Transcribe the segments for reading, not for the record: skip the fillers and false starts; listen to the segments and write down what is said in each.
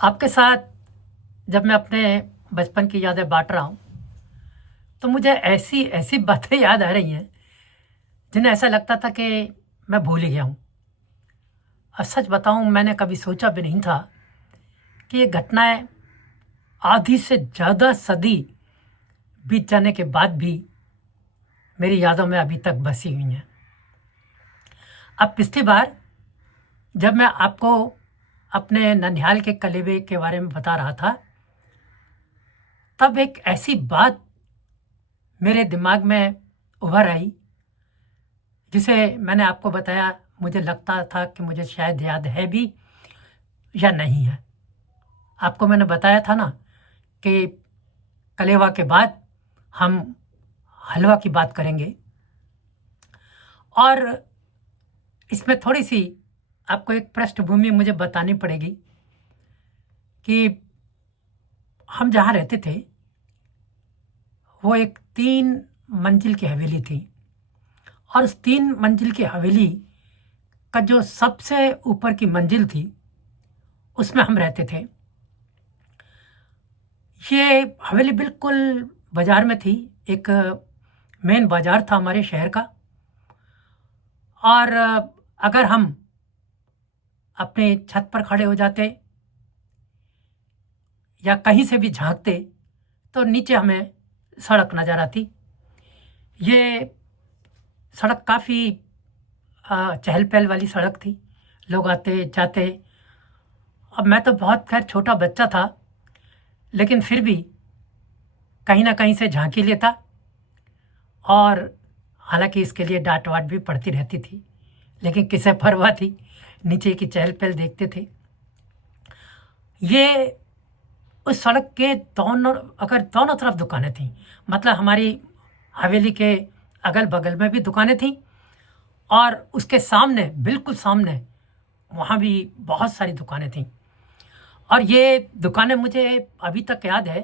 आपके साथ जब मैं अपने बचपन की यादें बाँट रहा हूँ, तो मुझे ऐसी ऐसी बातें याद आ रही हैं, जिन्हें ऐसा लगता था कि मैं भूल ही गया हूँ। और सच बताऊँ, मैंने कभी सोचा भी नहीं था कि ये घटनाएँ आधी से ज़्यादा सदी बीत जाने के बाद भी मेरी यादों में अभी तक बसी हुई हैं। अब पिछली बार जब मैं आपको अपने ननिहाल के कलेबे के बारे में बता रहा था, तब एक ऐसी बात मेरे दिमाग में उभर आई, जिसे मैंने आपको बताया। मुझे लगता था कि मुझे शायद याद है भी या नहीं है। आपको मैंने बताया था ना कि कलेवा के बाद हम हलवा की बात करेंगे, और इसमें थोड़ी-सी आपको एक पृष्ठभूमि मुझे बतानी पड़ेगी कि हम जहाँ रहते थे, वो एक 3 मंजिल की हवेली थी, और उस 3 मंजिल की हवेली का जो सबसे ऊपर की मंजिल थी, उसमें हम रहते थे। ये हवेली बिल्कुल बाज़ार में थी, एक मेन बाज़ार था हमारे शहर का। और अगर हम अपने छत पर खड़े हो जाते या कहीं से भी झाँकते, तो नीचे हमें सड़क नज़र आती। ये सड़क काफ़ी चहल-पहल वाली सड़क थी, लोग आते-जाते। अब मैं तो बहुत खैर छोटा बच्चा था, लेकिन फिर भी कहीं न कहीं से झाँक ही लेता, और हालाँकि इसके लिए डाँट-वाँट भी पड़ती रहती थी, लेकिन किसे परवाह थी, नीचे की चहल-पहल देखते थे। ये उस सड़क के दोनों तरफ दुकानें थीं, मतलब हमारी हवेली के अगल-बगल में भी दुकानें थीं, और उसके सामने, बिल्कुल सामने, वहाँ भी बहुत सारी दुकानें थीं। और ये दुकानें मुझे अभी तक याद है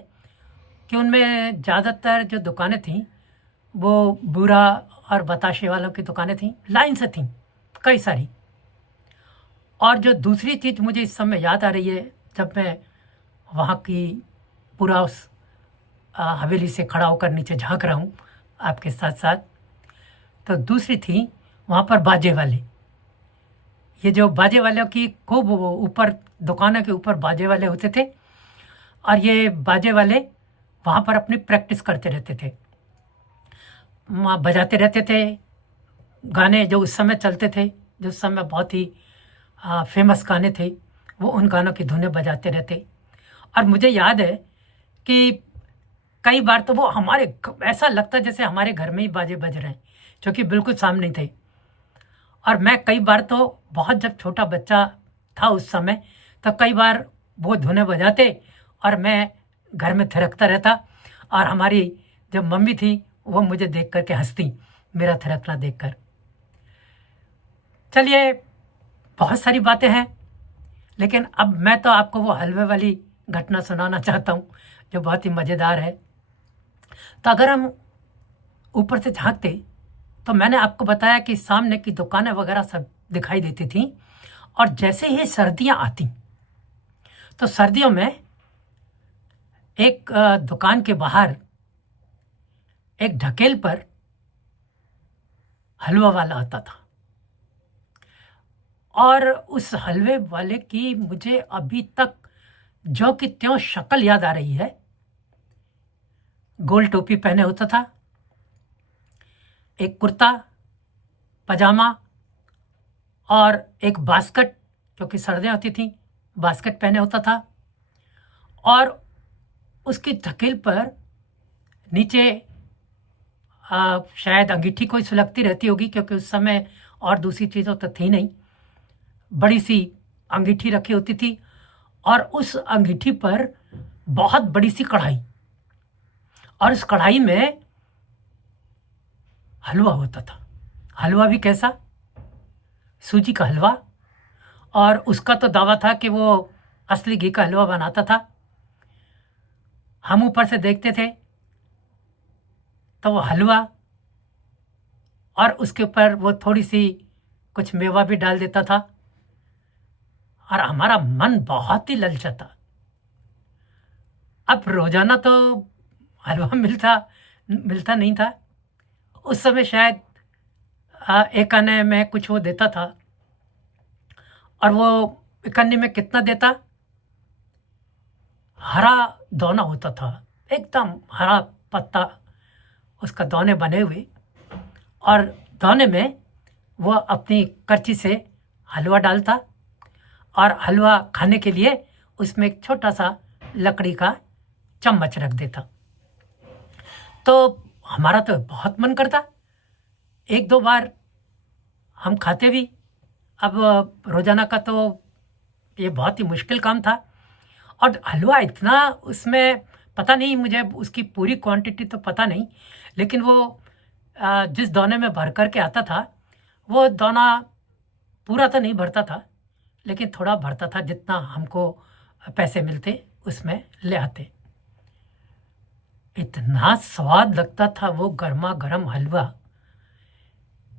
कि उनमें ज़्यादातर जो दुकानें थीं, वो बूरा और बताशे वालों की दुकानें थीं, लाइन से थीं, कई सारी। और जो दूसरी चीज़ मुझे इस समय याद आ रही है, जब मैं वहाँ की पूरा उस हवेली से खड़ा होकर नीचे झाँक रहा हूँ आपके साथ-साथ, तो दूसरी थी वहाँ पर बाजे वाले। ये जो बाजे वालों की खूब वो ऊपर, दुकानों के ऊपर बाजे वाले होते थे, और ये बाजे वाले वहाँ पर अपनी प्रैक्टिस करते रहते थे। वहाँ बजाते रहते थे गाने जो उस समय चलते थे, जो उस समय बहुत ही फ़ेमस गाने थे, वो उन गानों की धुनें बजाते रहते। और मुझे याद है कि कई बार तो वो ऐसा लगता जैसे हमारे घर में ही बाजे बज रहे हैं, जो कि बिल्कुल सामने थे। और मैं कई बार तो, बहुत जब छोटा बच्चा था उस समय, तो कई बार वो धुनें बजाते और मैं घर में थिरकता रहता, और हमारी जो मम्मी थी, वो मुझे देख कर के हँसती, मेरा थिरकना देखकर। चलिए, बहुत सारी बातें हैं, लेकिन अब मैं तो आपको वो हलवे वाली घटना सुनाना चाहता हूँ, जो बहुत ही मज़ेदार है। तो अगर हम ऊपर से झाँकते, तो मैंने आपको बताया कि सामने की दुकानें वगैरह सब दिखाई देती थीं, और जैसे ही सर्दियाँ आती, तो सर्दियों में एक दुकान के बाहर एक ढकेल पर हलवा वाला आता था, और उस हलवे वाले की मुझे अभी तक ज्यों की त्यों शक्ल याद आ रही है। गोल टोपी पहने होता था, एक कुर्ता पजामा, और एक बास्केट, क्योंकि सर्दियाँ होती थीं, बास्केट पहने होता था। और उसकी ढकेल पर नीचे शायद अंगीठी कोई सुलगती रहती होगी, क्योंकि उस समय और दूसरी चीज़ों तो थी नहीं। बड़ी सी अंगीठी रखी होती थी, और उस अंगीठी पर बहुत बड़ी सी कढ़ाई, और उस कढ़ाई में हलवा होता था। हलवा भी कैसा, सूजी का हलवा, और उसका तो दावा था कि वो असली घी का हलवा बनाता था। हम ऊपर से देखते थे, तो वो हलवा, और उसके ऊपर वो थोड़ी-सी कुछ मेवा भी डाल देता था, और हमारा मन बहुत ही ललचाता। अब रोजाना तो हलवा मिलता मिलता नहीं था। उस समय शायद एक आने में कुछ वो देता था, और वो एक आने में कितना देता, हरा दोना होता था, एकदम हरा पत्ता, उसका दोने बने हुए, और दोने में वो अपनी करची से हलवा डालता, और हलवा खाने के लिए उसमें एक छोटा सा लकड़ी का चम्मच रख देता। तो हमारा तो बहुत मन करता, एक दो बार हम खाते भी। अब रोजाना का तो ये बहुत ही मुश्किल काम था, और हलवा इतना उसमें, पता नहीं, मुझे उसकी पूरी क्वांटिटी तो पता नहीं, लेकिन वो जिस दोने में भर कर के आता था, वो दोना पूरा तो नहीं भरता था, लेकिन थोड़ा भरता था, जितना हमको पैसे मिलते उसमें ले आते। इतना स्वाद लगता था वो गर्मा गर्म हलवा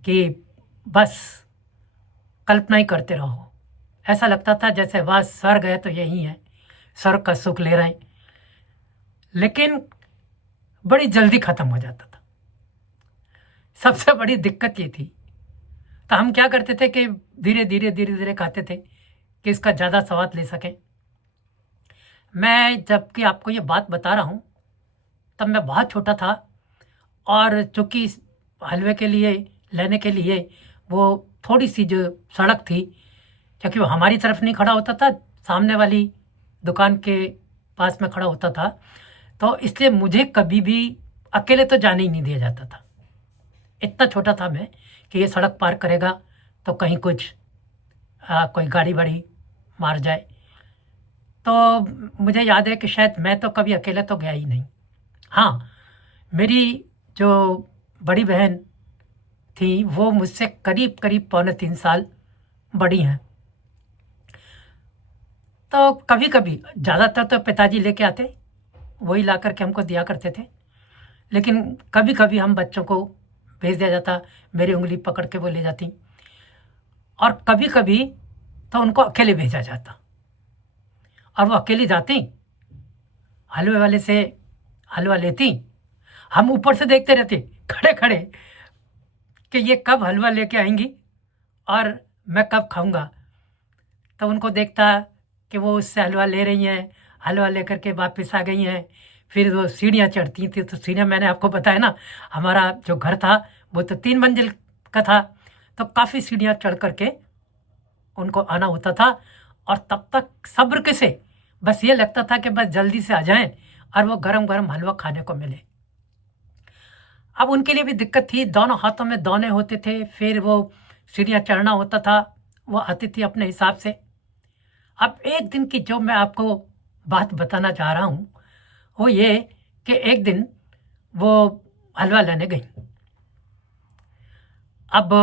कि बस कल्पना ही करते रहो। ऐसा लगता था जैसे वाह, स्वर्ग है तो यही है, स्वर्ग का सुख ले रहे हैं। लेकिन बड़ी जल्दी खत्म हो जाता था। सबसे बड़ी दिक्कत ये थी, तो हम क्या करते थे कि धीरे धीरे खाते थे कि इसका ज़्यादा स्वाद ले सकें। मैं जबकि आपको ये बात बता रहा हूँ, तब मैं बहुत छोटा था, और चूँकि हलवे के लिए लेने के लिए वो थोड़ी सी जो सड़क थी, क्योंकि वो हमारी तरफ नहीं खड़ा होता था, सामने वाली दुकान के पास में खड़ा होता था, तो इसलिए मुझे कभी भी अकेले तो जाने ही नहीं दिया जाता था। इतना छोटा था मैं कि ये सड़क पार करेगा तो कहीं कुछ कोई गाड़ी वाड़ी मार जाए। तो मुझे याद है कि शायद मैं तो कभी अकेले तो गया ही नहीं। हाँ, मेरी जो बड़ी बहन थी वो मुझसे करीब करीब 2.25 साल बड़ी हैं। तो कभी कभी, ज़्यादातर तो पिताजी लेके आते, वही ला करके हमको दिया करते थे, लेकिन कभी कभी हम बच्चों को भेज दिया जाता, मेरी उंगली पकड़ के वो ले जाती, और कभी कभी तो उनको अकेले भेजा जाता, और वो अकेली जाती, हलवे वाले से हलवा लेती, हम ऊपर से देखते रहते खड़े खड़े कि ये कब हलवा लेके आएंगी और मैं कब खाऊंगा। तो उनको देखता कि वो उससे हलवा ले रही हैं, हलवा लेकर के वापस आ गई हैं। फिर वो सीढ़ियाँ चढ़ती थी, तो सीढ़ियाँ मैंने आपको बताया ना, हमारा जो घर था वो तो 3 मंजिल का था, तो काफ़ी सीढ़ियाँ चढ़ करके उनको आना होता था, और तब तक सब्र के से बस ये लगता था कि बस जल्दी से आ जाएं और वो गरम गरम हलवा खाने को मिले। अब उनके लिए भी दिक्कत थी, दोनों हाथों में दोने होते थे, फिर वो सीढ़ियाँ चढ़ना होता था, वो आती थी अपने हिसाब से। अब एक दिन की जो मैं आपको बात बताना चाह रहा हूँ वो ये कि एक दिन वो हलवा लेने गई। अब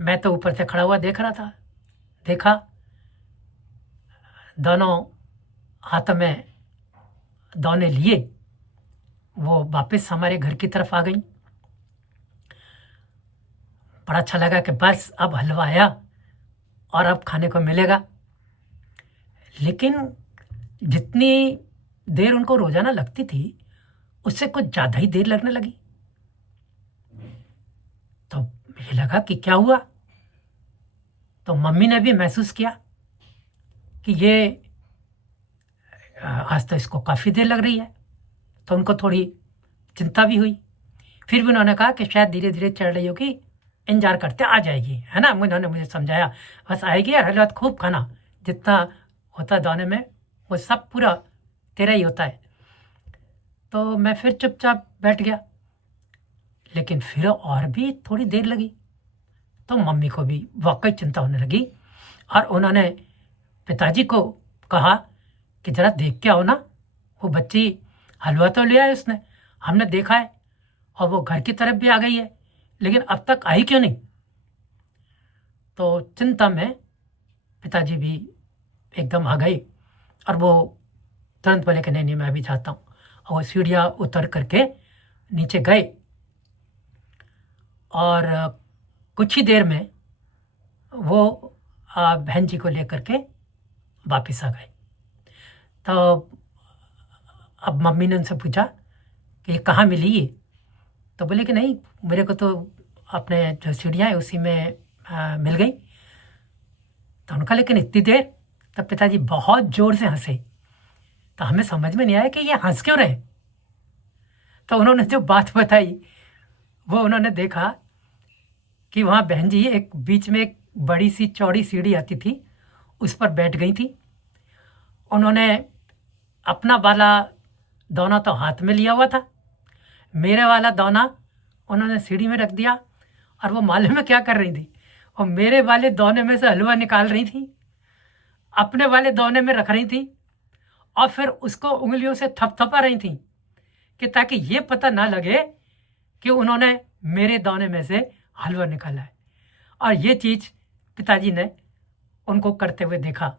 मैं तो ऊपर से खड़ा हुआ देख रहा था, देखा दोनों हाथ में दोने लिए वो वापस हमारे घर की तरफ आ गई। बड़ा अच्छा लगा कि बस अब हलवा आया और अब खाने को मिलेगा। लेकिन जितनी देर उनको रोजाना लगती थी, उससे कुछ ज़्यादा ही देर लगने लगी। तो ये लगा कि क्या हुआ। तो मम्मी ने भी महसूस किया कि ये आज तो इसको काफ़ी देर लग रही है, तो उनको थोड़ी चिंता भी हुई। फिर भी उन्होंने कहा कि शायद धीरे धीरे चढ़ रही होगी, इंतजार करते आ जाएगी, है ना। उन्होंने मुझे समझाया बस आएगी, और हलवा खूब खाना, जितना होता है दाने में वो सब पूरा तेरा ही होता है। तो मैं फिर चुपचाप बैठ गया, लेकिन फिर और भी थोड़ी देर लगी, तो मम्मी को भी वाकई चिंता होने लगी, और उन्होंने पिताजी को कहा कि ज़रा देख के आओ ना, वो बच्ची हलवा तो ले आए उसने, हमने देखा है, और वो घर की तरफ भी आ गई है, लेकिन अब तक आई क्यों नहीं। तो चिंता में पिताजी भी एकदम आ गए, और वो तुरंत बोले कि नहीं नहीं, मैं भी चाहता हूँ, और वो सीढ़ियाँ उतर करके नीचे गए, और कुछ ही देर में वो बहन जी को लेकर के वापस आ गए। तो अब मम्मी ने उनसे पूछा कि ये कहाँ मिली ये? तो बोले कि नहीं, मेरे को तो अपने जो सीढ़ियाँ है उसी में मिल गई। तो उनका लेकिन इतनी देर, तब पिताजी बहुत ज़ोर से हंसे। तो हमें समझ में नहीं आया कि ये हंस क्यों रहे। तो उन्होंने जो बात बताई वो उन्होंने देखा कि वहाँ बहन जी एक बीच में एक बड़ी सी चौड़ी सीढ़ी आती थी, उस पर बैठ गई थी। उन्होंने अपना वाला दोना तो हाथ में लिया हुआ था, मेरे वाला दोना उन्होंने सीढ़ी में रख दिया। और वो मालूम में क्या कर रही थी, और मेरे वाले दोने में से हलवा निकाल रही थी, अपने वाले दोने में रख रही थी, और फिर उसको उंगलियों से थपथपा रही थी कि ताकि ये पता ना लगे कि उन्होंने मेरे दोने में से हलवा निकाला है। और ये चीज़ पिताजी ने उनको करते हुए देखा।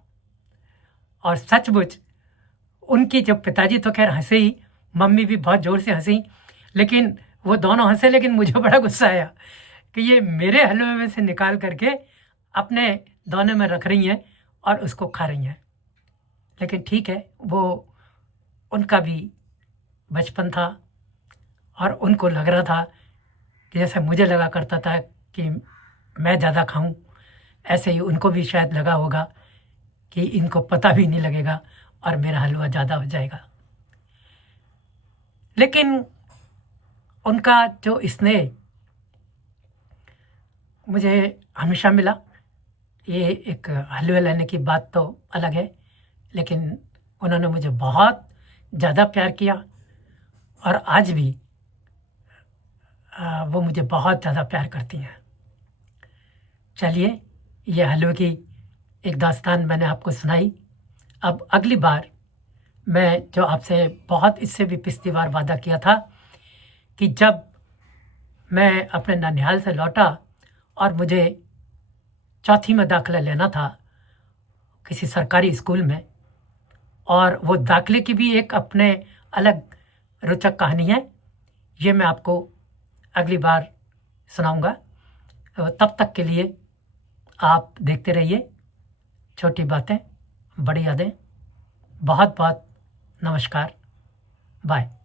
और सचमुच उनकी, जो पिताजी तो खैर हंसे ही, मम्मी भी बहुत ज़ोर से हंसी, लेकिन वो दोनों हंसे, लेकिन मुझे बड़ा गुस्सा आया कि ये मेरे हलवे में से निकाल करके अपने दोने में रख रही हैं और उसको खा रही हैं। लेकिन ठीक है, वो उनका भी बचपन था और उनको लग रहा था कि जैसे मुझे लगा करता था कि मैं ज़्यादा खाऊं, ऐसे ही उनको भी शायद लगा होगा कि इनको पता भी नहीं लगेगा और मेरा हलवा ज़्यादा हो जाएगा। लेकिन उनका जो स्नेह मुझे हमेशा मिला। ये एक हलवे लाने की बात तो अलग है, लेकिन उन्होंने मुझे बहुत ज़्यादा प्यार किया और आज भी वो मुझे बहुत ज़्यादा प्यार करती हैं। चलिए, ये हलवे की एक दास्तान मैंने आपको सुनाई। अब अगली बार मैं जो आपसे बहुत इससे भी पिछली बार वादा किया था कि जब मैं अपने ननिहाल से लौटा और मुझे चौथी में दाखिला लेना था किसी सरकारी स्कूल में, और वो दाखिले की भी एक अपने अलग रोचक कहानी है, ये मैं आपको अगली बार सुनाऊंगा। तो तब तक के लिए आप देखते रहिए छोटी बातें बड़ी यादें। बहुत बहुत नमस्कार, बाय।